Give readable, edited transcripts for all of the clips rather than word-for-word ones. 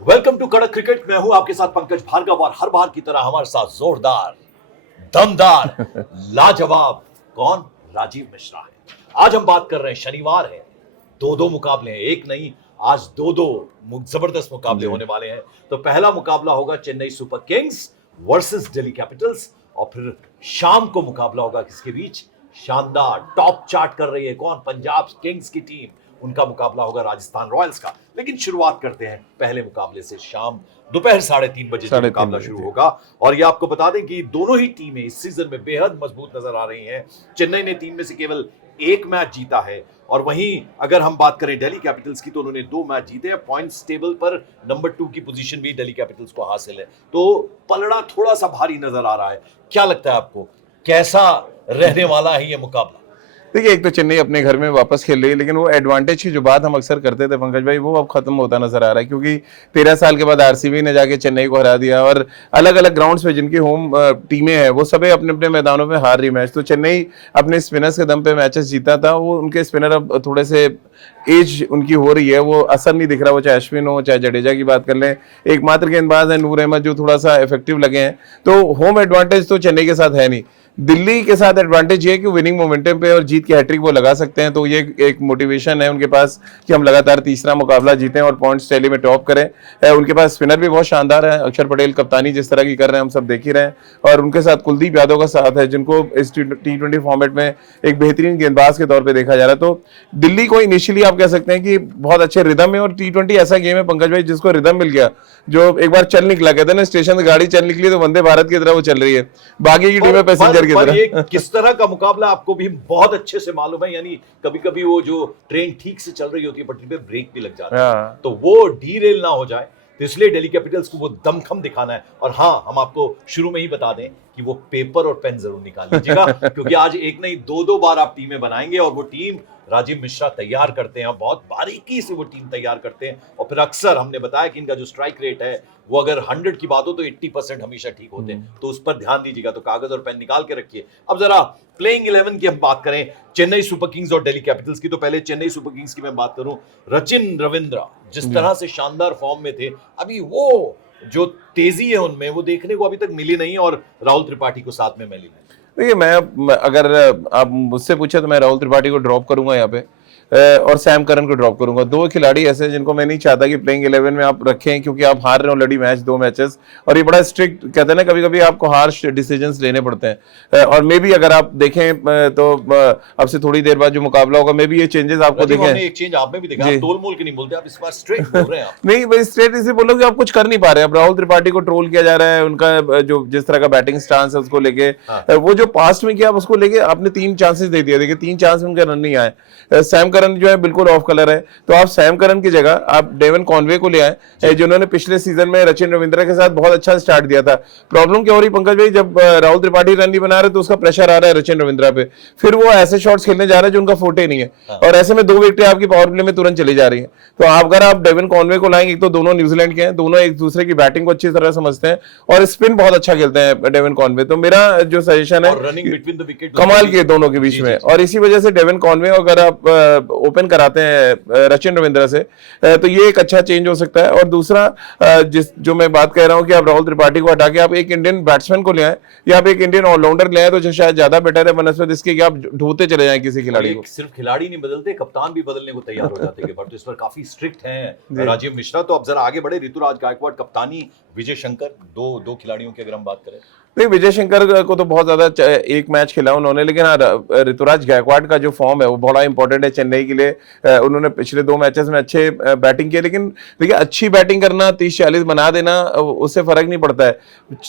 Welcome to कड़क cricket. मैं हूं आपके साथ पंकज भार्गव और हर बार की तरह हमारे साथ जोरदार, दमदार, लाजवाब कौन राजीव मिश्रा है। आज हम बात कर रहे हैं, शनिवार है, दो मुकाबले हैं, एक नहीं आज दो जबरदस्त मुकाबले होने वाले हैं। तो पहला मुकाबला होगा Chennai Super Kings versus Delhi Capitals और फिर शाम को मुकाबला होगा किसके बीच? शानदार टॉप चार्ट कर रही है कौन? पंजाब किंग्स की टीम, उनका मुकाबला होगा राजस्थान रॉयल्स का। लेकिन शुरुआत करते हैं पहले मुकाबले से। शाम दोपहर 3:30 बजे मुकाबला शुरू होगा और ये आपको बता दें कि दोनों ही टीमें इस सीजन में बेहद मजबूत नजर आ रही हैं। चेन्नई ने 3 में से केवल एक मैच जीता है और वहीं अगर हम बात करें दिल्ली कैपिटल्स की तो उन्होंने 2 मैच जीते हैं। पॉइंट्स टेबल पर नंबर 2 की पोजीशन भी दिल्ली कैपिटल्स को हासिल है। तो पलड़ा थोड़ा सा भारी नजर आ रहा है। क्या लगता है आपको, कैसा रहने वाला है ये मुकाबला? देखिए, एक तो चेन्नई अपने घर में वापस खेल रही है, लेकिन वो एडवांटेज की जो बात हम अक्सर करते थे पंकज भाई, वो अब खत्म होता नजर आ रहा है। क्योंकि 13 साल के बाद आरसीबी ने जाके चेन्नई को हरा दिया और अलग अलग ग्राउंड्स पे जिनकी होम टीमें हैं वो सभी अपने अपने मैदानों में हार रही मैच। तो चेन्नई अपने स्पिनर्स के दम पे मैचेस जीता था। वो उनके स्पिनर अब थोड़े से एज उनकी हो रही है, वो असर नहीं दिख रहा। वो चाहे अश्विन हो चाहे जडेजा की बात कर लें, एकमात्र गेंदबाज है नूर अहमद जो थोड़ा सा इफेक्टिव लगे हैं। तो होम एडवांटेज तो चेन्नई के साथ है नहीं। दिल्ली के साथ एडवांटेज ये है कि विनिंग मोमेंटम पे और जीत की हैट्रिक वो लगा सकते हैं। तो ये एक मोटिवेशन है उनके पास कि हम लगातार तीसरा मुकाबला जीतें और पॉइंट्स टैली में टॉप करें। उनके पास स्पिनर भी बहुत शानदार है। अक्षर पटेल कप्तानी जिस तरह की कर रहे हैं हम सब देख ही रहे हैं, और उनके साथ कुलदीप यादव का साथ है जिनको इस T20 फॉर्मेट में एक बेहतरीन गेंदबाज के तौर पर देखा जा रहा है। तो दिल्ली को इनिशियली आप कह सकते हैं कि बहुत अच्छे रिदम में, और T20 ऐसा गेम है पंकज भाई जिसको रिदम मिल गया, जो एक बार चल निकला, कहते हैं ना स्टेशन से गाड़ी चल निकली तो वंदे भारत की तरह वो चल रही है, बाकी की टीमें पैसेंजर की तरह। ये किस तरह का मुकाबला आपको भी बहुत अच्छे से मालूम है। यानी कभी कभी वो जो ट्रेन ठीक से चल रही होती है पटरी पे ब्रेक भी लग जाता है, तो वो डीरेल ना हो जाए, तो इसलिए दिल्ली कैपिटल्स को वो दमखम दिखाना है। और हाँ, हम आपको शुरू में ही बता दें कि वो पेपर और पेन जरूर निकाल लीजिएगा क्योंकि आज एक नहीं दो बार आप टीमें बनाएंगे और वो टीम राजीव मिश्रा तैयार करते हैं, बहुत बारीकी से वो टीम तैयार करते हैं। और फिर अक्सर हमने बताया कि इनका जो स्ट्राइक रेट है वो अगर 100 की बात हो तो 80% हमेशा ठीक होते हैं। तो उस पर ध्यान दीजिएगा। तो कागज और पेन निकाल के रखिए। अब जरा प्लेइंग 11 की हम बात करें चेन्नई सुपर किंग्स और दिल्ली कैपिटल्स की। तो पहले चेन्नई सुपर किंग्स की मैं बात करूं, रचिन रविंद्रा जिस तरह से शानदार फॉर्म में थे, अभी वो जो तेजी है उनमें वो देखने को अभी तक मिली नहीं, और राहुल त्रिपाठी को साथ में मिली नहीं। देखिए, मैं अगर आप मुझसे पूछे तो मैं राहुल त्रिपाठी को ड्रॉप करूंगा यहाँ पे, और सैम करन को ड्रॉप करूंगा। 2 खिलाड़ी ऐसे हैं जिनको मैं नहीं चाहता कि प्लेइंग 11 में आप रखें, क्योंकि आप हार रहे हो ऑलरेडी मैच 2 मैचेस, और ये बड़ा स्ट्रिक्ट, कहते हैं ना कभी कभी आपको हार्श डिसीजंस लेने पड़ते हैं। और मे भी अगर आप देखें तो अब से थोड़ी देर बाद जो मुकाबला होगा, मे भी ये चेंजेस आपको दिखें। एक चेंज आप में भी देखा, आप तोल मोल के नहीं बोलते, आप इस बार स्ट्रेट बोल रहे हैं। नहीं भाई, स्ट्रेट इसे बोलो कि आप कुछ कर नहीं पा रहे हैं। अब राहुल त्रिपाठी को ट्रोल किया जा रहा है, उनका जो जिस तरह का बैटिंग स्टांस है उसको लेके, वो जो पास्ट में किया उसको लेके आपने 3 चांसेस दे दिए। देखिए 3 चांस उनके रन नहीं आए। सैम करन जो है बिल्कुल ऑफ कलर है, तो आप सैम करन की जगह आप डेवन कॉनवे को ले आए, जिन्होंने पिछले सीजन में रचिन रविंद्रा के साथ बहुत अच्छा स्टार्ट दिया था। प्रॉब्लम क्या हो रही पंकज भाई, जब राहुल त्रिपाठी रन नहीं बना रहे तो उसका प्रेशर आ रहा है रचिन रविंद्रा पे, फिर वो ऐसे शॉट्स खेलने जा रहे हैं जो उनका फोटे नहीं है, और ऐसे में 2 विकेटें आपकी पावर प्ले में तुरंत चली जा रही है। तो अगर आप डेवन कॉनवे को लाएंगे, एक तो दोनों न्यूजीलैंड के हैं, दोनों एक दूसरे की बैटिंग को अच्छी तरह समझते हैं और स्पिन बहुत अच्छा खेलते हैं डेवन कॉनवे। तो मेरा जो सजेशन है, रनिंग बिटवीन द विकेट कमाल के दोनों के बीच में, और इसी वजह से डेवन कॉनवे अगर आप ओपन कराते हैं रचिन रविंद्रा से, तो ये एक अच्छा चेंज हो सकता है। और दूसरा जो मैं बात कह रहा हूं कि आप राहुल त्रिपाठी को हटा के आप एक इंडियन बैट्समैन को ले आए या आप एक इंडियन ऑलराउंडर ले आए, तो शायद ज्यादा बेटर है बनस्पत इसके कि आप ढूंढते चले जाएं किसी खिलाड़ी को। सिर्फ खिलाड़ी नहीं बदलते, कप्तान भी बदलने को तैयार हो जाते हैं। तो इस पर काफी स्ट्रिक्ट हैं राजीव मिश्रा। तो अब जरा आगे बढ़े, ऋतुराज गायकवाड़ कप्तानी, विजय शंकर, दो खिलाड़ियों की अगर हम बात करें। नहीं, विजय शंकर को तो बहुत ज्यादा एक मैच खेला उन्होंने, लेकिन ऋतुराज गायकवाड़ का जो फॉर्म है वो बड़ा इंपॉर्टेंट है चेन्नई के लिए। उन्होंने पिछले 2 मैचेस में अच्छे बैटिंग किए, लेकिन देखिए अच्छी बैटिंग करना 30-40 बना देना उससे फर्क नहीं पड़ता है।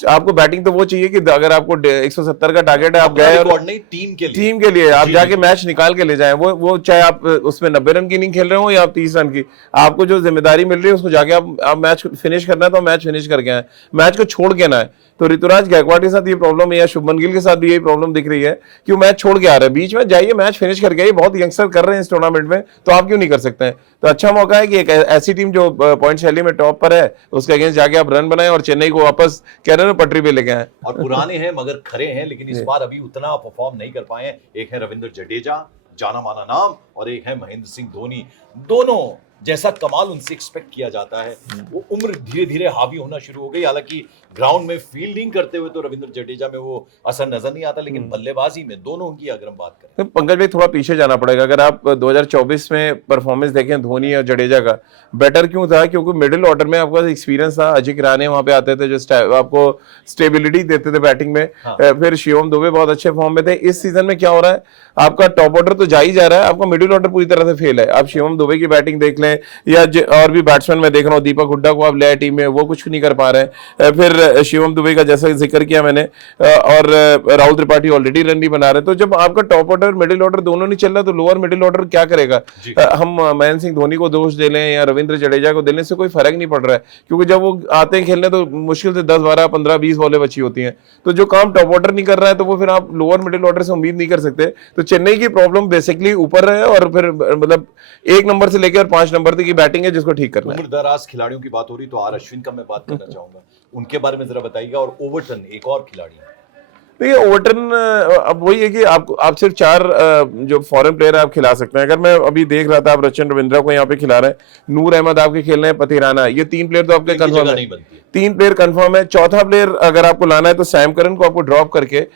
आपको बैटिंग तो वो चाहिए कि अगर आपको 170 का टारगेट है, आप गए और टीम के लिए आप जाके मैच निकाल के ले जाए, वो चाहे आप उसमें 90 रन की नहीं खेल रहे हो या आप 30 रन की, आपको जो जिम्मेदारी मिल रही है उसको जाके आप मैच फिनिश करना है तो मैच फिनिश करके आए, मैच को छोड़ के ना है। तो ऋतुराज गायकवाड़ के साथ ये प्रॉब्लम है, या शुभमन गिल के साथ भी यही प्रॉब्लम दिख रही है कि वो मैच छोड़ के आ रहे हैं। बीच में जाइए, मैच फिनिश करके आइए। बहुत यंगस्टर कर रहे हैं इस टूर्नामेंट में, तो आप क्यों नहीं कर सकते हैं? तो अच्छा मौका है कि एक ऐसी टीम जो पॉइंट शैली में टॉप पर है उसके अगेंस्ट जाके आप रन बनाए और चेन्नई को वापस कह रहे हैं पटरी पे लेके आए। और पुराने हैं मगर खरे हैं, लेकिन इस बार अभी उतना परफॉर्म नहीं कर पाए हैं। एक है रविंद्र जडेजा, जाना माना नाम, और एक है महेंद्र सिंह धोनी। दोनों जैसा कमाल उनसे एक्सपेक्ट किया जाता है वो उम्र धीरे धीरे हावी होना शुरू हो गई। हालांकि ग्राउंड में फील्डिंग करते हुए तो रविंद्र जडेजा में वो असर नजर नहीं आता, लेकिन बल्लेबाजी में दोनों की अगर हम बात करें तो पंकज भाई थोड़ा पीछे जाना पड़ेगा। अगर आप 2024 में परफॉर्मेंस देखें धोनी और जडेजा का, बेटर क्यों था? क्योंकि मिडिल ऑर्डर में आपका एक्सपीरियंस था। अजिंक रहाणे वहां पे आते थे जो आपको स्टेबिलिटी देते थे बैटिंग में। फिर शिवम दुबे बहुत अच्छे फॉर्म में थे। इस सीजन में क्या हो रहा है, आपका टॉप ऑर्डर तो जा ही जा रहा है, आपका मिडिल ऑर्डर पूरी तरह से फेल है। आप शिवम दुबे की बैटिंग देख लें या और भी बैट्समैन मैं देख रहा हूँ, दीपक हुड्डा को आप ले आए टीम में, वो कुछ नहीं कर पा रहे हैं। फिर शिवम दुबे का जैसा जिक्र किया मैंने, और राहुल त्रिपाठी ऑलरेडी रन नहीं बना रहे। तो जब आपका टॉप ऑर्डर मिडिल ऑर्डर दोनों नहीं चल रहा तो लोअर मिडिल ऑर्डर क्या करेगा? हम महेंद्र सिंह धोनी को दोष दे लें या रविंद्र जडेजा को देने से कोई फर्क नहीं पड़ रहा है, क्योंकि जब वो आते हैं खेलने तो मुश्किल से 10, 12, 15, 20 बॉलें बची होती हैं। तो जो काम टॉप ऑर्डर नहीं कर रहा है तो वो फिर आप लोअर मिडिल ऑर्डर से उम्मीद नहीं कर सकते। तो चेन्नई की प्रॉब्लम बेसिकली ऊपर है, और फिर मतलब 1 नंबर से लेकर 5 नंबर तक की बैटिंग है जिसको ठीक करना है। उम्र दराज खिलाड़ियों की बात हो रही तो आर अश्विन का मैं बात करना चाहूंगा, उनके बारे में जरा बताइएगा। और ओवरटन एक और खिलाड़ी है। देखिए ओवरटन अब वही है कि आप सिर्फ 4 जो फॉरेन प्लेयर आप खिला सकते हैं। अगर मैं अभी देख रहा था, आप रचिन रविंद्रा को यहाँ पे खिला रहे हैं, नूर अहमद आपके खेल रहे हैं, पथिराना, ये 3 प्लेयर तो आपके कंफर्म है। 3 प्लेयर कंफर्म है। चौथा प्लेयर अगर आपको लाना है तो सैम करन को आपको ड्रॉप करके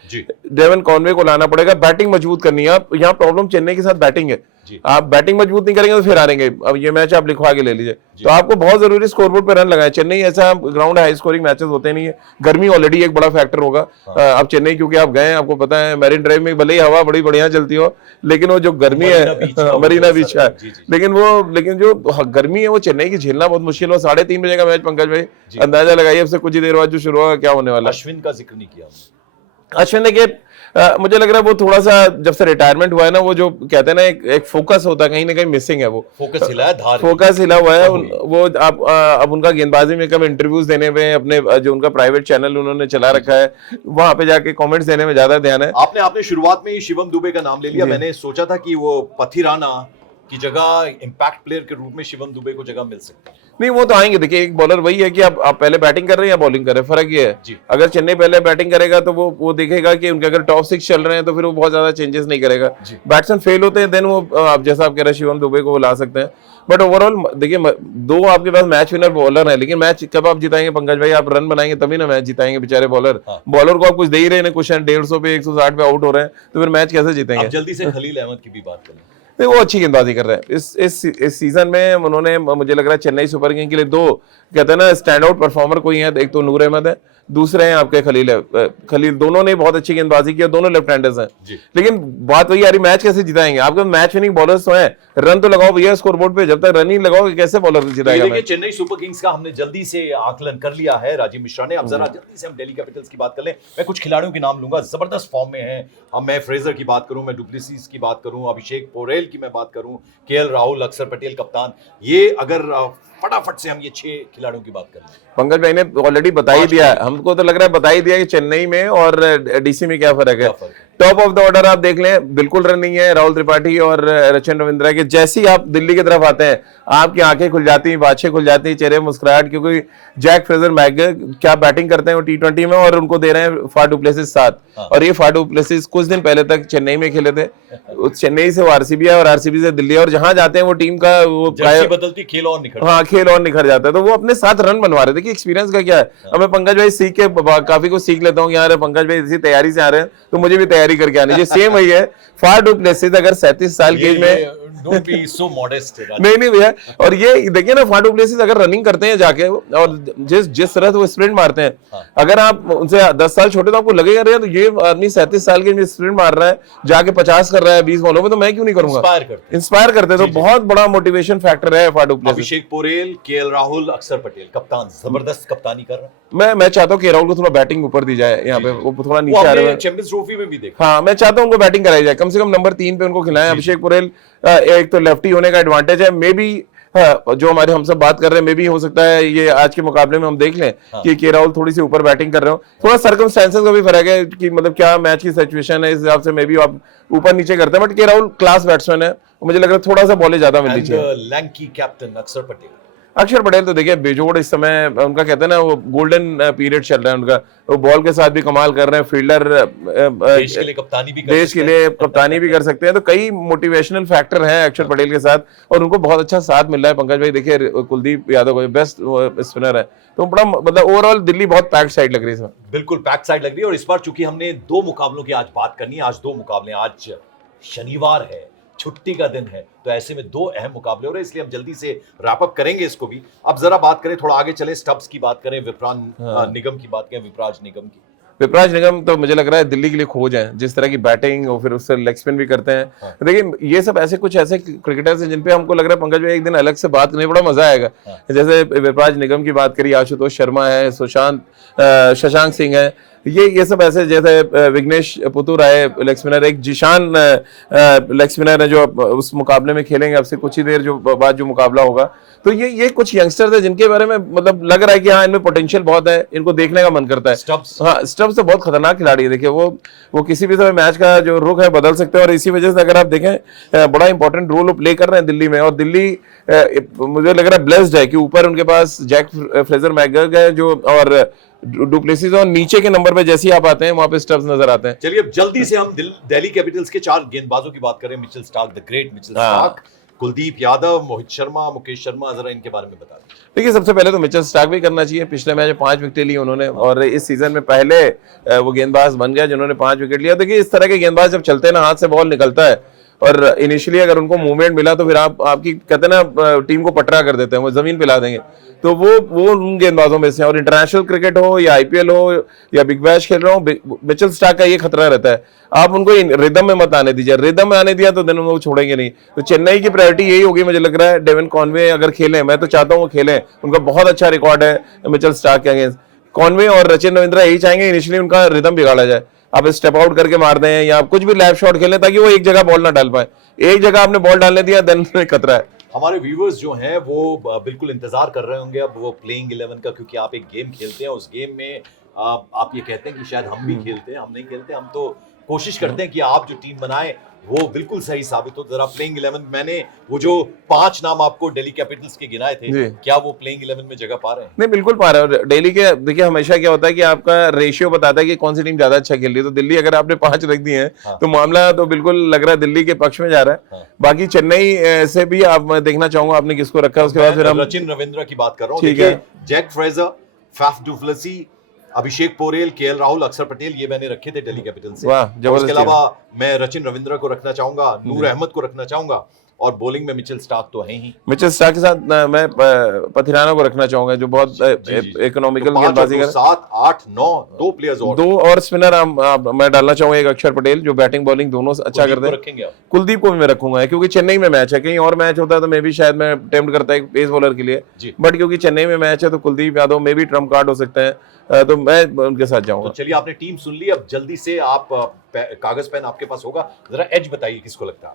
डेवन कॉनवे को लाना पड़ेगा। बैटिंग मजबूत करनी है। यहाँ प्रॉब्लम चेन्नई के साथ बैटिंग है। आप बैटिंग मजबूत नहीं करेंगे तो फिर हारेंगे। अब ये मैच आप लिखवा के ले लीजिए। तो आपको बहुत जरूरी स्कोरबोर्ड पे रन लगाए। चेन्नई ऐसा ग्राउंड हाई स्कोरिंग मैचेस होते नहीं है। गर्मी ऑलरेडी एक बड़ा फैक्टर होगा। अब चेन्नई क्योंकि आप गए, आपको पता है मैरिन ड्राइव में भले ही हवा बड़ी बढ़िया चलती हो, लेकिन वो जो गर्मी है मरीना बीच है, लेकिन जो गर्मी है वो चेन्नई की झेलना बहुत मुश्किल हो। 3:30 बजे का मैच पंकज भाई, अंदाजा लगाइए अब से कुछ ही देर बाद जो शुरू होगा क्या होने वाला। अश्विन का जिक्र नहीं किया। अश्विन देखिए मुझे लग रहा है वो थोड़ा सा जब से रिटायरमेंट हुआ है ना, वो जो कहते हैं ना एक फोकस होता है, कहीं ना कहीं मिसिंग है। वो फोकस हिला हुआ है। वो आप अब उनका गेंदबाजी में कब इंटरव्यूज देने में, अपने जो उनका प्राइवेट चैनल उन्होंने चला रखा है, वहां पे जाके कमेंट्स देने में ज्यादा ध्यान है। आपने शुरुआत में ही शिवम दुबे का नाम ले लिया। मैंने सोचा था कि वो पथिराना की जगह इंपैक्ट प्लेयर के रूप में शिवम दुबे को जगह मिल सकती है। नहीं, वो तो आएंगे। देखिए एक बॉलर वही है कि आप पहले बैटिंग कर रहे हैं या बॉलिंग कर रहे हैं, फर्क ये है। अगर चेन्नई पहले बैटिंग करेगा तो वो देखेगा कि उनके अगर टॉप 6 चल रहे हैं तो फिर वो बहुत ज्यादा चेंजेस नहीं करेगा। बैट्समैन फेल होते हैं देन वो आप जैसा आप कह रहे हैं शिवम दुबे को वो ला सकते हैं। बट ओवरऑल देखिए 2 आपके पास मैच विनर बॉलर है, लेकिन मैच कब आप जिताएंगे पंकज भाई? आप रन बनाएंगे तभी ना मैच जिताएंगे। बेचारे बॉलर को आप कुछ दे ही रहे हैं, क्वेश्चन 150 पे 160 पे आउट हो रहे हैं, तो फिर मैच कैसे जीतेंगे? जल्दी से खलील अहमद की भी बात करें। नहीं, वो अच्छी गेंदबाजी कर रहे हैं इस सीजन में। उन्होंने मुझे लग रहा है चेन्नई सुपर किंग के लिए 2 कहते हैं ना स्टैंड आउट परफॉर्मर कोई है। एक तो नूर अहमद है, दूसरे हैं आपके खलील। दोनों ने बहुत अच्छी गेंदबाजी की, दोनों लेफ्ट हैंडर्स हैं। लेकिन बात वही आ रही, मैच कैसे जिताएंगे? आपके मैच विनिंग बॉलर्स तो हैं, रन तो लगाओ भैया स्कोरबोर्ड पे। जब तक रन ही लगाओगे कैसे बॉलर जिताएगा मैच? चेन्नई सुपर किंग्स का हमने जल्दी से आकलन कर लिया है राजीव मिश्रा ने। अब जरा जल्दी से हम दिल्ली कैपिटल्स की बात कर लें। मैं कुछ खिलाड़ियों के नाम लूंगा, जबरदस्त फॉर्म में हैं। अब मैं फ्रेजर की बात करूं, मैं डुप्लेसिस की बात करूं, अभिषेक पोरेल की मैं बात करूं, केएल राहुल, अक्षर पटेल कप्तान, ये अगर फटाफट से हम ये 6 खिलाड़ियों की बात करें। पंकज भाई ने ऑलरेडी बता ही दिया, हमको तो लग रहा है बता ही दिया कि चेन्नई में और डीसी में क्या फर्क है। टॉप ऑफ द ऑर्डर आप देख लें, बिल्कुल रन नहीं है राहुल त्रिपाठी और रचिन रविंद्रा के। जैसे ही आप दिल्ली की तरफ आते हैं आपकी आंखें खुल जाती हैं, बाछें खुल जाती हैं, चेहरे मुस्कुराहट, क्योंकि जैक फ्रेजर मैकगर क्या बैटिंग करते हैं वो T20 में, और उनको दे रहे हैं फाफ डु प्लेसिस 7। और ये फाफ डु प्लेसिस कुछ दिन पहले तक चेन्नई में खेले थे। चेन्नई से वो आरसीबी है और आरसीबी से दिल्ली, और जहां जाते हैं वो टीम का वो बदलती खेल और निखर जाता है। तो वो अपने साथ रन बनवा रहे। देखिए एक्सपीरियंस का क्या है। अब मैं पंकज भाई सीख के काफी कुछ सीख लेता हूँ कि यार पंकज भाई इसी तैयारी से आ रहे हैं तो मुझे भी तैयारी करके आनी चाहिए। सेम वही है, फाफ डु प्लेसिस अगर 37 साल की एज में Don't be so modest, नहीं भैया। और ये देखिए ना फाफ डु प्लेसिस अगर रनिंग करते हैं जाके, और जिस तरह से वो स्प्रिंट मारते हैं, अगर आप उनसे 10 साल छोटे तो आपको लगेगा यार तो ये आदमी 37 साल के स्प्रिंट मार रहा है, जाके 50 कर रहा है 20 बॉलों में, तो मैं क्यों नहीं करूंगा? इंस्पायर करते तो बहुत बड़ा मोटिवेशन फैक्टर है फाफ डु प्लेसिस। अभिषेक पोरेल, केएल राहुल, अक्षर पटेल कप्तान, जबरदस्त कप्तानी कर रहा है। मैं चाहता हूँ कि राहुल को थोड़ा बैटिंग ऊपर दी जाए, यहाँ पे वो थोड़ा नीचे आ रहे हैं। चैंपियंस ट्रॉफी में भी देखा। हाँ, मैं चाहता हूँ उनको बैटिंग कराई जाए, कम से कम नंबर 3 पे उनको खिलाएं। अभिषेक पोरेल एक तो लेफ्टी होने का एडवांटेज है, मे बी जो हमारे हम सब बात कर रहे हैं, मे भी हो सकता है ये आज के मुकाबले में हम देख लें कि के राहुल थोड़ी सी ऊपर बैटिंग कर रहे हो। थोड़ा सर्कमस्टेंसेस का भी फर्क है कि मतलब क्या मैच की सिचुएशन है, इस हिसाब से मे भी आप ऊपर नीचे करते हैं। बट के राहुल क्लास बैट्समैन है, मुझे लग रहा है थोड़ा सा बॉलें ज्यादा मिलनी चाहिए। लैंकी कैप्टन अक्षर पटेल, अक्षर पटेल तो देखिए बेजोड़ इस समय उनका कहते हैं ना वो गोल्डन पीरियड चल रहा है उनका। वो बॉल के साथ भी कमाल कर रहे हैं, फील्डर देश के लिए कप्तानी भी कर देश सकते के लिए कप्तानी भी कर सकते हैं। तो कई मोटिवेशनल फैक्टर हैं अक्षर पटेल के साथ और उनको बहुत अच्छा साथ मिल रहा है। पंकज भाई देखिए कुलदीप यादव को बेस्ट स्पिनर है, तो बड़ा मतलब ओवरऑल दिल्ली बहुत पैक्ड साइड लग रही है इसमें। बिल्कुल पैक साइड लग रही है। और इस बार चूंकि हमने 2 मुकाबलों की आज बात करनी है, आज 2 मुकाबले, आज शनिवार है, छुट्टी का दिन है, तो ऐसे में 2 अहम मुकाबले हो रहे हैं, इसलिए हम जल्दी से रैप अप करेंगे इसको भी। अब जरा बात करें, थोड़ा आगे चले, स्टब्स की बात करें, निगम की बात करें, विपराज निगम की। विपराज निगम तो मुझे लग रहा है दिल्ली के लिए खोज है, जिस तरह की बैटिंग और फिर उससे लेग स्पिन भी करते हैं। देखिए ये सब ऐसे कुछ ऐसे क्रिकेटर्स हैं जिन पे हमको लग रहा है पंकज भाई एक दिन अलग से बात करने बड़ा मजा आएगा। जैसे विपराज निगम की बात करी, आशुतोष शर्मा है, शशांक सिंह है, ये सब ऐसे, जैसे विघ्नेश पुतुर आए लेग स्पिनर, एक जिशान लेग स्पिनर है जो उस मुकाबले में खेलेंगे अब से कुछ ही देर जो बाद जो मुकाबला होगा। तो ये कुछ यंगस्टर्स है जिनके बारे में मतलब लग रहा है कि हाँ इनमें पोटेंशियल बहुत है, इनको देखने का मन करता है। स्टब्स तो बहुत खतरनाक खिलाड़ी है। देखिए वो किसी भी समय मैच का जो रुख है बदल सकते हैं और इसी वजह से अगर आप देखें बड़ा इंपॉर्टेंट रोल प्ले कर रहे हैं दिल्ली में। और दिल्ली मुझे लग रहा है ब्लेस्ड है कि ऊपर उनके पास जैक फ्रेजर मैकगर्ग है जो, और डुप्लेसिस, और नीचे के नंबर पे जैसे ही आप आते हैं वहां पे स्टब्स नजर आते हैं। चलिए अब जल्दी से हम दिल्ली कैपिटल्स के 4 गेंदबाजों की बात करें। Mitchell Starc, the great Mitchell Starc, Kuldeep Yadav, Mohit Sharma, Mukesh Sharma, जरा इनके बारे में बता दें। देखिए सबसे पहले तो मिचेल स्टार्क भी करना चाहिए। पिछले मैच में 5 विकेट ली उन्होंने और इस सीजन में पहले वो गेंदबाज बन गया जिन्होंने 5 विकेट लिया। देखिए इस तरह के गेंदबाज जब चलते हैं ना, हाथ से बॉल निकलता है और इनिशियली अगर उनको मूवमेंट मिला तो फिर आपकी कहते हैं ना टीम को पटरा कर देते हैं, वो जमीन पे ला देंगे। तो वो उन गेंदबाजों में से, और इंटरनेशनल क्रिकेट हो या आईपीएल हो या बिग बैश खेल रहा हो, मिचेल स्टार्क का ये खतरा रहता है, आप उनको रिदम में मत आने दीजिए। रिदम में आने दिया तो दिन उनको छोड़ेंगे नहीं। तो चेन्नई की प्रायोरिटी यही होगी मुझे लग रहा है। डेविन कॉनवे अगर खेलें, मैं तो चाहता हूँ वो खेलें, उनका बहुत अच्छा रिकॉर्ड है मिचेल स्टार्क के अगेंस्ट। कॉनवे और रचिन रविंद्रा यही चाहेंगे इनिशियली उनका रिदम बिगाड़ा जाए, आप स्टेप आउट करके मार दें या कुछ भी लैप शॉट खेलें ताकि वो एक जगह बॉल ना डाल पाए। एक जगह आपने बॉल डालने दिया देन खतरा है। हमारे व्यूवर्स जो हैं वो बिल्कुल इंतजार कर रहे होंगे अब वो प्लेइंग 11 का, क्योंकि आप एक गेम खेलते हैं, उस गेम में आप ये कहते हैं कि शायद हम भी खेलते हैं। हम नहीं खेलते, हम तो कोशिश करते हैं कि आप जो टीम बनाए वो बिल्कुल सही साबित हो। जरा प्लेइंग 11, मैंने वो जो 5 नाम आपको दिल्ली कैपिटल्स के गिनाए थे, क्या वो प्लेइंग 11 में जगह पा रहे हैं? नहीं बिल्कुल पा रहे हैं। दिल्ली के देखिए हमेशा क्या होता है कि आपका रेशियो बताता है कि कौन सी टीम ज्यादा अच्छा खेल रही है। तो दिल्ली अगर आपने 5 रख दिए हैं तो मामला तो बिल्कुल लग रहा है दिल्ली के पक्ष में जा रहा है। बाकी चेन्नई से भी आप देखना चाहूंगा आपने किसको रखा है। उसके बाद फिर हम रचिन रविंद्रा की बात कर रहा हूँ। ठीक है, Jake Fraser, Faf du Plessis, Abhishek Porel, KL Rahul, Axar Patel, ये मैंने रखे थे दिल्ली कैपिटल्स से। उसके अलावा मैं रचिन रविंद्रा को रखना चाहूंगा, नूर अहमद को रखना चाहूंगा, और बॉलिंग में मिचेल स्टार्क तो है ही। मिचेल स्टार्क के साथ मैं पथिराना को रखना चाहूंगा जो बहुत इकोनॉमिकल गेंदबाजी कर। 7, 8, 9 2 प्लेयर्स और 2 और स्पिनर मैं डालना चाहूंगा, एक अक्षर पटेल जो बैटिंग बॉलिंग दोनों अच्छा करते हैं। कुलदीप को भी मैं रखूंगा क्योंकि चेन्नई में मैच है। कहीं और मैच होता है तो मैं भी शायद मैं अटेम्प्ट करता है पेस बॉलर के लिए, बट क्योंकि चेन्नई में मैच है तो कुलदीप यादव में भी ट्रम्प कार्ड हो सकते हैं, तो मैं उनके साथ जाऊंगा। चलिए आपने टीम सुन ली, अब जल्दी से आप कागज पेन आपके पास होगा, जरा एज बताइए किसको लगता है?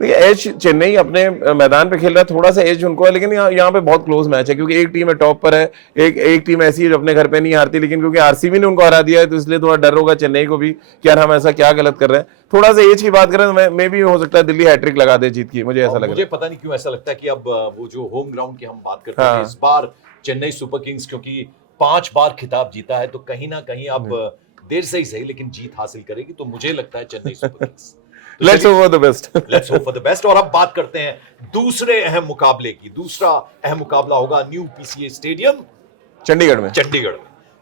देखिए एज चेन्नई अपने मैदान पे खेल रहा है, थोड़ा सा एज उनको है, लेकिन यहाँ पे बहुत क्लोज मैच है क्योंकि एक टीम है टॉप पर है, एक टीम ऐसी है जो अपने घर पे नहीं हारती, लेकिन क्योंकि आरसीबी ने उनको हरा दिया है तो इसलिए थोड़ा डर होगा चेन्नई को भी कि यार हम ऐसा क्या गलत कर रहे हैं। थोड़ा सा एज की बात करें तो मैं भी हो सकता है दिल्ली हैट्रिक लगा दे जीत की, मुझे ऐसा लग रहा है। मुझे पता नहीं क्यों ऐसा लगता है कि अब वो जो होम ग्राउंड की हम बात करते हैं, इस बार चेन्नई सुपर किंग्स क्योंकि 5 बार खिताब जीता है तो कहीं ना कहीं अब देर से ही सही लेकिन जीत हासिल करेगी, तो मुझे लगता है Chennai Super Kings. Let's hope for the best. Let's hope for the best। और अब बात करते हैं दूसरे अहम मुकाबले की। दूसरा अहम मुकाबला होगा न्यू पीसीए स्टेडियम चंडीगढ़ में,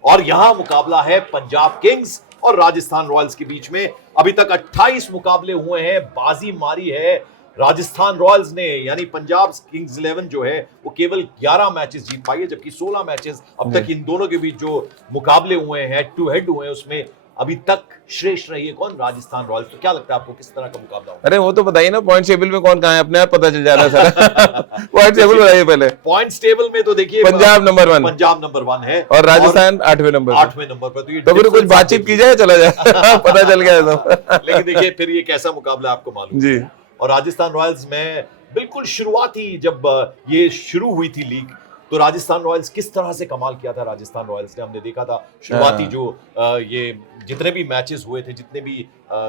और यहां मुकाबला है पंजाब किंग्स और राजस्थान रॉयल्स के बीच में। अभी तक 28 मुकाबले हुए हैं, बाजी मारी है राजस्थान रॉयल्स ने, यानी पंजाब किंग्स 11 जो है वो केवल 11 मैचेस जीत पाई है, जबकि 16 मैचेस अब तक इन दोनों के बीच जो मुकाबले हुए हैं, हेड टू हेड हुए हैं, उसमें अभी तक श्रेष्ठ रही है कौन? राजस्थान रॉयल्स। तो क्या लगता है आपको किस तरह का मुकाबला होगा? अरे वो तो बताइए ना, पॉइंट टेबल में कौन कहां है, अपने आप पता चल जा रहा है सारा। पॉइंट टेबल बताइए पहले। पॉइंट टेबल में तो देखिए पंजाब नंबर 1 है और राजस्थान 8वें नंबर पर। तो फिर कुछ बातचीत की जाए, चला जाए। पता चल गया तो। लेकिन देखिए फिर ये कैसा मुकाबला आपको मालूम जी। और राजस्थान रॉयल्स में बिल्कुल शुरुआती जब ये शुरू हुई थी लीग, तो राजस्थान रॉयल्स किस तरह से कमाल किया था राजस्थान रॉयल्स ने, हमने देखा था शुरुआती जो ये जितने भी मैचेस हुए थे, जितने भी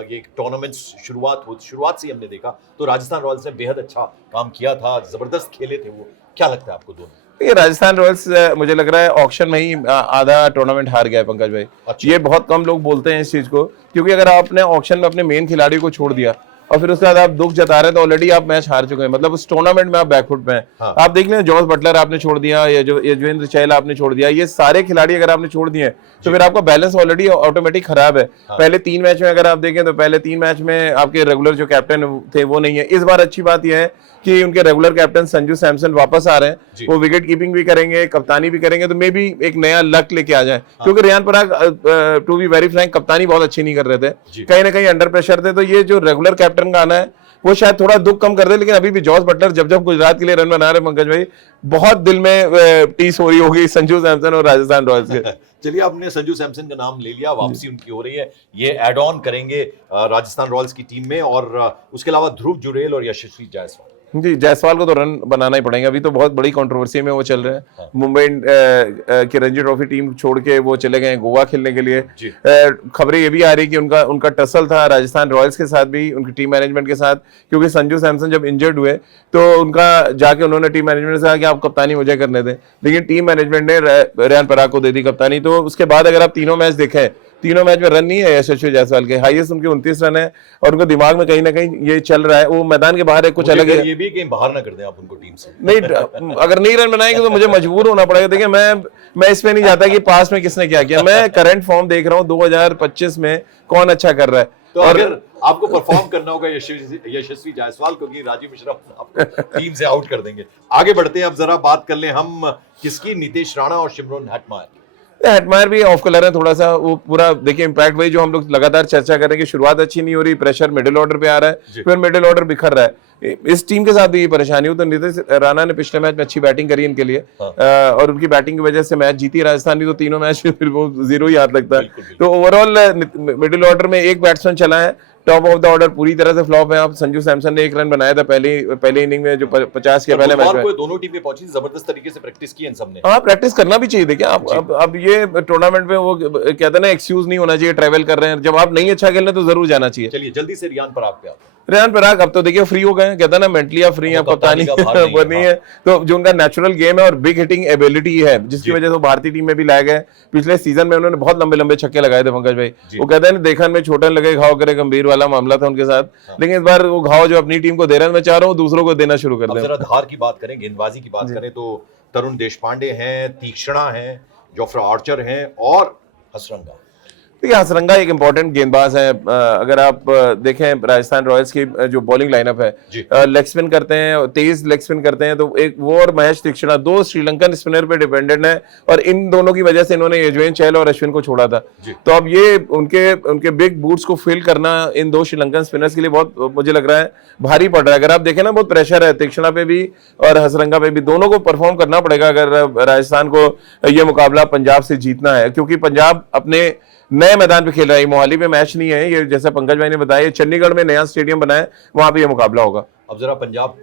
ये टूर्नामेंट्स शुरुआत से हमने देखा, तो राजस्थान रॉयल्स ने बेहद अच्छा काम किया था, जबरदस्त खेले थे वो। क्या लगता है आपको दोनों? ये राजस्थान रॉयल्स मुझे लग रहा है ऑक्शन में ही आधा टूर्नामेंट हार गया है पंकज भाई। अच्छा। ये बहुत कम लोग बोलते हैं इस चीज को, क्योंकि अगर आपने ऑक्शन में अपने मेन खिलाड़ी को छोड़ दिया और फिर उसके बाद आप दुख जता रहे हैं तो ऑलरेडी आप मैच हार चुके हैं, मतलब उस टूर्नामेंट में आप बैकफुट में हैं। हाँ। आप देख लें, जॉस बटलर आपने छोड़ दिया, या जो युजवेंद्र चहल आपने छोड़ दिया, ये सारे खिलाड़ी अगर आपने छोड़ दिए तो फिर आपका बैलेंस ऑलरेडी ऑटोमेटिक खराब है। पहले 3 मैच में अगर आप देखें तो पहले 3 मैच में आपके रेगुलर जो कैप्टन थे वो नहीं है। इस बार अच्छी बात यह है कि उनके रेगुलर कैप्टन संजू सैमसन वापस आ रहे हैं, वो विकेट कीपिंग भी करेंगे, कप्तानी भी करेंगे, तो मे भी एक नया लक लेके आ जाए। क्योंकि Riyan Parag to be very Frank कप्तानी बहुत अच्छी नहीं कर रहे थे, कहीं ना कहीं अंडर प्रेशर थे, तो ये जो रेगुलर कैप्टन का आना है वो शायद थोड़ा दुख कम कर दे। लेकिन अभी भी जॉस बटलर जब जब गुजरात के लिए रन बना रहे पंकज भाई, बहुत दिल में टीस हो रही होगी संजू सैमसन और राजस्थान रॉयल्स के। चलिए, आपने संजू सैमसन का नाम ले लिया, वापसी उनकी हो रही है, ये एड ऑन करेंगे राजस्थान रॉयल्स की टीम में, और उसके अलावा ध्रुव जुरेल और यशस्वी जायसवाल। जी, जायसवाल को तो रन बनाना ही पड़ेगा, अभी तो बहुत बड़ी कंट्रोवर्सी में वो चल रहे हैं। मुंबई की रणजी ट्रॉफी टीम छोड़ के वो चले गए गोवा खेलने के लिए। खबरें ये भी आ रही कि उनका टसल था राजस्थान रॉयल्स के साथ भी, उनकी टीम मैनेजमेंट के साथ, क्योंकि संजू सैमसन जब इंजर्ड हुए तो उनका जाके उन्होंने टीम मैनेजमेंट से कहा कि आप कप्तानी मुझे करने दें, लेकिन टीम मैनेजमेंट ने रियान पराग को दे दी कप्तानी। तो उसके बाद अगर आप तीनों मैच देखें, तीनों मैच में रन नहीं है यशस्वी जायसवाल के, हाईएस्ट उनके 29 रन है, और उनके दिमाग में कहीं ना कहीं ये चल रहा है, वो मैदान के बाहर है, कुछ अलग है। ये भी कहीं बाहर ना कर दें आप उनको टीम से। नहीं, अगर नहीं रन बनाएंगे तो मुझे मजबूर होना पड़ेगा। देखिए, मैं इसमें नहीं जाता कि पास में किसने क्या किया, मैं करंट फॉर्म देख रहा हूँ 2025 में कौन अच्छा कर रहा है। तो अगर आपको परफॉर्म करना होगा यशस्वी जायसवाल, क्योंकि राजीव मिश्रा आपको टीम से आउट कर देंगे। आगे बढ़ते हैं, अब जरा बात कर लें हम किसकी, नीतीश राणा और शिमरन हेटमायर। हेटमायर भी ऑफ कलर है थोड़ा सा, वो पूरा देखिए इम्पैक्ट वही जो हम लोग लगातार चर्चा कर रहे हैं कि शुरुआत अच्छी नहीं हो रही, प्रेशर मिडिल ऑर्डर पे आ रहा है, फिर मिडिल ऑर्डर बिखर रहा है। इस टीम के साथ भी ये परेशानी हो, तो नीतीश राणा ने पिछले मैच में अच्छी बैटिंग करी इनके लिए, और उनकी बैटिंग की वजह से मैच जीती राजस्थान, नहीं तो तीनों मैच फिर वो 0 ही हाथ लगता है। तो ओवरऑल मिडिल ऑर्डर में एक बैट्समैन चला है, टॉप ऑफ द ऑर्डर पूरी तरह से फ्लॉप है। आप संजू सैमसन ने 1 रन बनाया था पहले इनिंग में, जो 50 के पहले मैच में। दोनों टीमें पहुंची, जबरदस्त तरीके से प्रैक्टिस की इन सबने। हाँ, प्रैक्टिस करना भी चाहिए। देखिए, अब ये टूर्नामेंट में वो कहते हैं ना, एक्सक्यूज नहीं होना चाहिए, ट्रैवल कर रहे हैं, जब आप नहीं अच्छा खेल रहे तो जरूर जाना चाहिए। चलिए जल्दी से रियान पराग पे आते हैं। रियान पराग अब तो देखिए फ्री हो गए, कहता है ना मेंटली आप फ्री हैं, अब कप्तानी वो नहीं है, तो जो उनका नेचुरल गेम है और बिग हिटिंग एबिलिटी है, जिसकी वजह से वो भारतीय टीम में भी लाए गए। पिछले सीजन में उन्होंने बहुत लंबे लंबे छक्के लगाए थे पंकज भाई। वो कहते हैं देखा में छोटन लगे घाव करे गंभीर वाला मामला था उनके साथ, लेकिन इस बार वो घाव जो अपनी टीम को दे रहे हैं, मैं चाह रहा हूँ दूसरों को देना शुरू कर दें। जरा धार की बात करें, गेंदबाजी की बात करें, तो तरुण देशपांडे हैं, तीक्ष्णा हैं, जोफ्रा आर्चर हैं और हसरंगा। देखिए, हसरंगा एक इंपॉर्टेंट गेंदबाज है। अगर आप देखें राजस्थान रॉयल्स की जो बॉलिंग लाइनअप है, लेग स्पिन करते हैं, तेज लेग स्पिन करते हैं, तो एक वो और महेश तीक्ष्णा 2 श्रीलंकन स्पिनर पे डिपेंडेंट है, और इन दोनों की वजह से इन्होंने युजवेंद्र चहल और अश्विन को छोड़ा था। तो अब ये उनके बिग बूट्स को फिल करना इन 2 श्रीलंकन स्पिनर्स के लिए बहुत, मुझे लग रहा है, भारी पड़ रहा है। अगर आप देखें ना, बहुत प्रेशर है तीक्ष्णा पे भी और हसरंगा पे भी, दोनों को परफॉर्म करना पड़ेगा अगर राजस्थान को ये मुकाबला पंजाब से जीतना है, क्योंकि पंजाब अपने नए मैदान पे खेल रहा है, मोहाली पे मैच नहीं है ये, जैसा पंकज भाई ने बताया, चंडीगढ़ में नया स्टेडियम बना है, वहां पे ये मुकाबला होगा। अब जरा पंजाब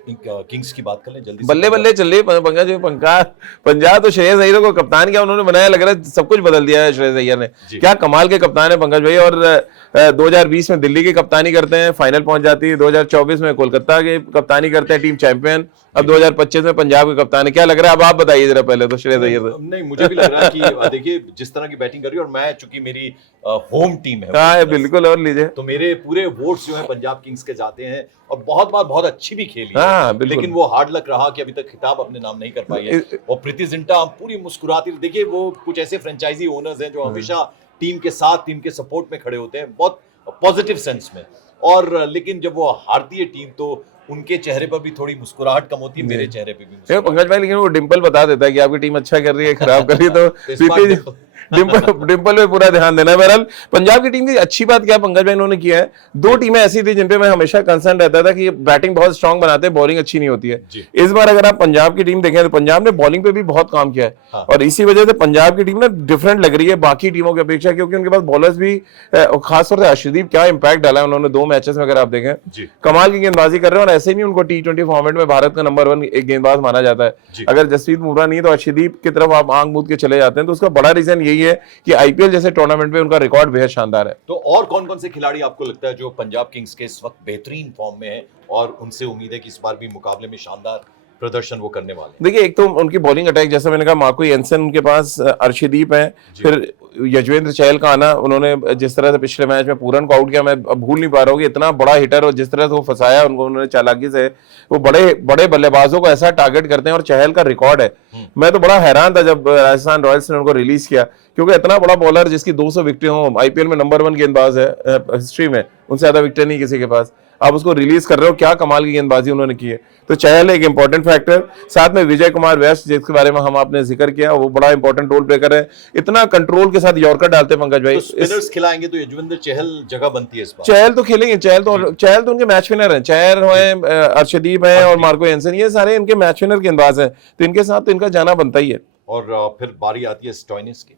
किंग्स की बात कर लें जल्दी। बल्ले बल्ले चल रही पंकज, पंजाब तो श्रेयस अय्यर को कप्तान क्या उन्होंने बनाया, लग रहा है सब कुछ बदल दिया है श्रेयस अय्यर ने। क्या कमाल के कप्तान है पंकज भाई, और 2020 में दिल्ली की कप्तानी करते हैं, फाइनल पहुंच जाती है, 2024 में कोलकाता की कप्तानी करते हैं, टीम चैंपियन, अब 2025 में पंजाब के कप्तान है। क्या लग रहा है, अब आप बताइए जरा पहले तो श्रेयस अय्यर। नहीं, मुझे भी लग रहा है कि देखिए जिस तरह की बैटिंग कर रही है, और मैं चूंकि मेरी होम टीम है, हाँ बिल्कुल, और लीजिए, तो मेरे पूरे वोट्स जो है पंजाब किंग्स के जाते हैं, और बहुत बार बहुत अच्छी भी खेली हाँ, है, लेकिन वो हार्ड लक रहा कि अभी तक खिताब अपने नाम नहीं कर पाई है। और प्रीति जिंटा पूरी मुस्कुराती, देखिए वो कुछ ऐसे फ्रेंचाइजी ओनर्स हैं जो हमेशा टीम के साथ, टीम के सपोर्ट में खड़े होते हैं, बहुत पॉजिटिव सेंस में, और लेकिन जब वो हारती है टीम तो उनके चेहरे पर भी थोड़ी मुस्कुराहट कम होती है, मेरे चेहरे पे भी पंकज भाई, लेकिन वो डिंपल बता देता है कि आपकी टीम अच्छा कर रही है, खराब कर रही है, तो डिंपल पे पूरा ध्यान देना है। बहरहाल पंजाब की टीम की अच्छी बात क्या पंकज भाई इन्होंने किया है, 2 टीमें ऐसी थी जिनपे मैं हमेशा कंसर्न रहता था कि बैटिंग बहुत स्ट्रांग बनाते हैं, बॉलिंग अच्छी नहीं होती है। इस बार अगर आप पंजाब की टीम देखें तो पंजाब ने बॉलिंग पे भी बहुत काम किया है, और इसी वजह से पंजाब की टीम ना डिफरेंट लग रही है बाकी टीमों की अपेक्षा, क्योंकि उनके पास बॉलर्स भी, खासतौर से अर्शदीप, क्या इंपैक्ट डाला है उन्होंने 2 मैचेस में, अगर आप देखें कमाल की गेंदबाजी कर रहे हैं। और ऐसे नहीं उनको T20 फॉर्मेट में भारत का नंबर 1 एक गेंदबाज माना जाता है। अगर जसप्रीत बुमराह नहीं तो अर्शदीप की तरफ आप आंख मूंद के चले जाते हैं, तो उसका बड़ा रीजन यही है कि आईपीएल जैसे टूर्नामेंट में उनका रिकॉर्ड बेहद शानदार है। तो और कौन कौन से खिलाड़ी आपको लगता है जो पंजाब किंग्स के इस वक्त बेहतरीन फॉर्म में है, और उनसे उम्मीद है कि इस बार भी मुकाबले में शानदार प्रदर्शन वो करने वाले हैं। देखिए, एक तो उनकी बॉलिंग अटैक, जैसा मैंने कहा, मार्को येंसन उनके पास, अर्शदीप है, फिर यजवेंद्र चहल का आना, उन्होंने जिस तरह से पिछले मैच में पूरन को आउट किया, मैं अब भूल नहीं पा रहा हूँ कि इतना बड़ा हिटर और जिस तरह से वो फंसाया उनको उन्होंने चालाकी से, वो बड़े बड़े बल्लेबाजों को ऐसा टारगेट करते हैं और चहल का रिकॉर्ड है। मैं तो बड़ा हैरान था जब राजस्थान रॉयल्स ने उनको रिलीज किया, क्योंकि इतना बड़ा बॉलर जिसकी 200 विकेटें हो, आईपीएल में नंबर 1 गेंदबाज है हिस्ट्री में, उनसे ज्यादा विकेटें नहीं किसी के पास, आप उसको रिलीज कर रहे हो, क्या कमाल की गेंदबाजी उन्होंने की है। तो चहल एक इंपॉर्टेंट फैक्टर, साथ में विजय कुमार वेस्ट जिसके बारे में हम आपने जिक्र किया, वो बड़ा इंपॉर्टेंट रोल प्ले कर रहे हैं, इतना कंट्रोल के साथ यॉर्कर डालते हैं पंकज भाई। तो स्पिनर्स खिलाएंगे तो यजवेंद्र चहल जगह बनती है इस बार। चहल तो खेलेंगे, चहल तो उनके मैच विनर हैं, चहल है, अर्शदीप है और मार्को येंसन, ये सारे इनके मैच विनर गेंदबाज हैं, तो इनके साथ तो इनका जाना बनता ही है। और फिर बारी आती है स्टोइनिस की।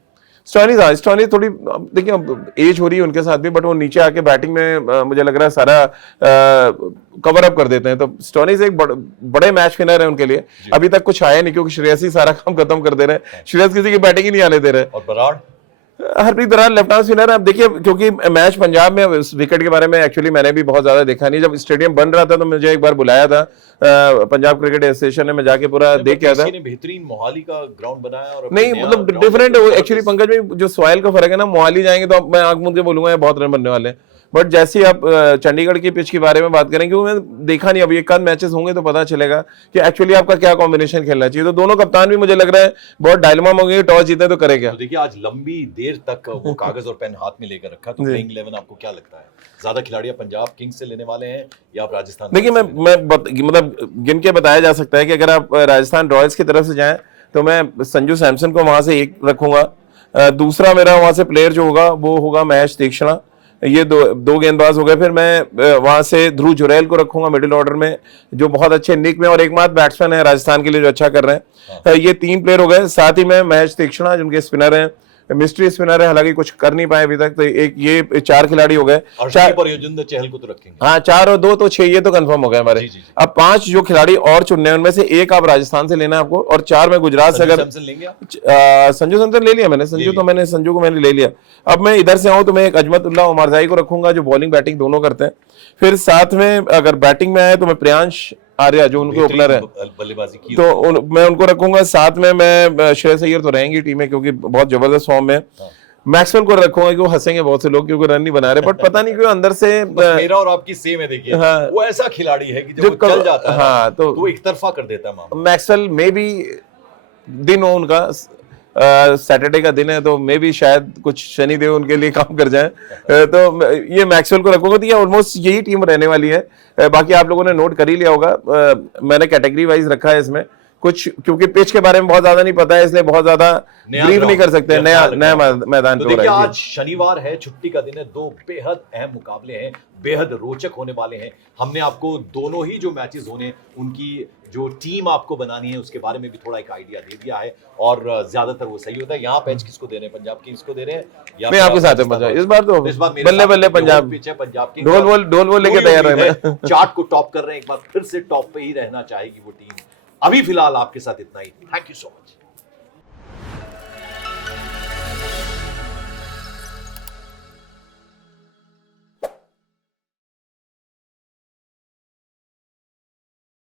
स्टोइनिस थोड़ी, देखिए अब एज हो रही है उनके साथ भी, बट वो नीचे आके बैटिंग में मुझे लग रहा है सारा कवर अप कर देते हैं, तो स्टोइनिस एक बड़े मैच विनर है उनके लिए। अभी तक कुछ आया नहीं क्योंकि श्रेयस ही सारा काम खत्म कर दे रहे हैं, श्रेयस किसी की बैटिंग ही नहीं आने दे रहे। और Brar, Harpreet Brar left arm spinner है। अब देखिए, क्योंकि मैच पंजाब में, उस विकेट के बारे में एक्चुअली मैंने भी बहुत ज्यादा देखा नहीं, जब स्टेडियम बन रहा था तो मुझे एक बार बुलाया था पंजाब क्रिकेट एसोसिएशन ने, मैं जाके पूरा देख के आया था। बेहतरीन मोहाली का ग्राउंड बनाया और नहीं, मतलब डिफरेंट है एक्चुअली पंकज में, जो सॉइल का फर्क है ना, मोहाली जाएंगे तो मैं आंख मूंद के बोलूंगा ये बहुत रन बनने वाले हैं, बट जैसे ही आप चंडीगढ़ की पिच के बारे में बात करेंगे, वो मैं देखा नहीं, अभी एक आध मैचेस होंगे तो पता चलेगा कि एक्चुअली आपका क्या कॉम्बिनेशन खेलना चाहिए। तो दोनों कप्तान भी मुझे लग रहा है बहुत डायलेमा में होंगे, टॉस जीते तो करे क्या। तो देखिए, आज लंबी देर तक वो कागज और पेन हाथ में लेकर रखा, तो प्लेइंग 11 आपको क्या लगता है, ज्यादा खिलाड़ी पंजाब किंग्स से लेने वाले हैं या आप राजस्थान? देखिए, मैं मतलब गिन के बताया जा सकता है कि अगर आप राजस्थान रॉयल्स की तरफ से जाएं तो मैं संजू सैमसन को वहां से एक रखूंगा, दूसरा मेरा वहां से प्लेयर जो होगा वो होगा महेश तीक्ष्णा, ये दो गेंदबाज हो गए। फिर मैं वहां से ध्रुव जुरैल को रखूंगा मिडिल ऑर्डर में, जो बहुत अच्छे निक में और एकमात्र बैट्समैन है राजस्थान के लिए जो अच्छा कर रहे हैं। ये 3 प्लेयर हो गए, साथ ही में महेश तीक्ष्णा जिनके स्पिनर हैं, मिस्ट्री स्पिनर है, हालांकि कुछ कर नहीं पाए अभी तक, तो एक ये 4 खिलाड़ी हो गए। और युजवेंद्र चहल को तो रखेंगे, हाँ 4 और 2 तो 6, ये तो कंफर्म हो गए हमारे। अब 5 जो खिलाड़ी और चुनने हैं, उनमें से एक आप राजस्थान से लेना है आपको, और 4 में गुजरात से। अगर संजू सैमसन ले लिया मैंने, संजू को मैंने ले लिया। अब मैं इधर से आऊं तो मैं एक अजमतुल्लाह उमरजाई को रखूंगा, जो बॉलिंग बैटिंग दोनों करते हैं। फिर साथ में अगर बैटिंग में आए तो मैं प्रियांश आर्या, जो उनके ओपनर है, बल्लेबाजी की, तो मैं उनको रखूंगा। साथ में मैं श्रेयस अय्यर तो रहेंगी टीम में क्योंकि बहुत जबरदस्त फॉर्म में। मैक्सवेल को रखूंगा कि वो हंसेंगे बहुत से लोग क्योंकि रन नहीं बना रहे, बट पता नहीं क्यों अंदर से मेरा और आपकी सेम है। देखिए, हाँ, वो ऐसा खिलाड़ी है कि जब वो चल जाता है, हाँ, तो एक तरफा कर देता है मामला। मैक्सवेल मे भी दिन हो उनका, सैटरडे का दिन है, तो मे भी शायद कुछ शनिदेव उनके लिए काम कर जाए, तो ये मैक्सवेल को रखूंगा। तो ये ऑलमोस्ट यही टीम रहने वाली है। बाकी आप लोगों ने नोट कर ही लिया होगा, मैंने कैटेगरी वाइज रखा है इसमें कुछ, क्योंकि पिच के बारे में बहुत ज्यादा नहीं पता है, इसलिए बहुत ज्यादा ब्रीफ नहीं कर सकते। नया मैदान तो देखिए, आज शनिवार है, छुट्टी का दिन है, 2 बेहद अहम मुकाबले हैं, बेहद रोचक होने वाले हैं। हमने आपको दोनों ही जो मैचेस होने, उनकी जो टीम आपको बनानी है उसके बारे में भी थोड़ा एक आइडिया दे दिया है, और ज्यादातर वो सही होता है। यहाँ पैच किसको दे रहे हैं, पंजाब किंग्स को दे रहे हैं या मैं आपके साथ है? इस बार तो बल्ले बल्ले पंजाब की ढोल बोल लेके तैयार रहना। चार्ट को टॉप कर रहे हैं, एक बार फिर से टॉप पे ही रहना चाहेगी वो टीम। अभी फिलहाल आपके साथ इतना ही। Thank you so much.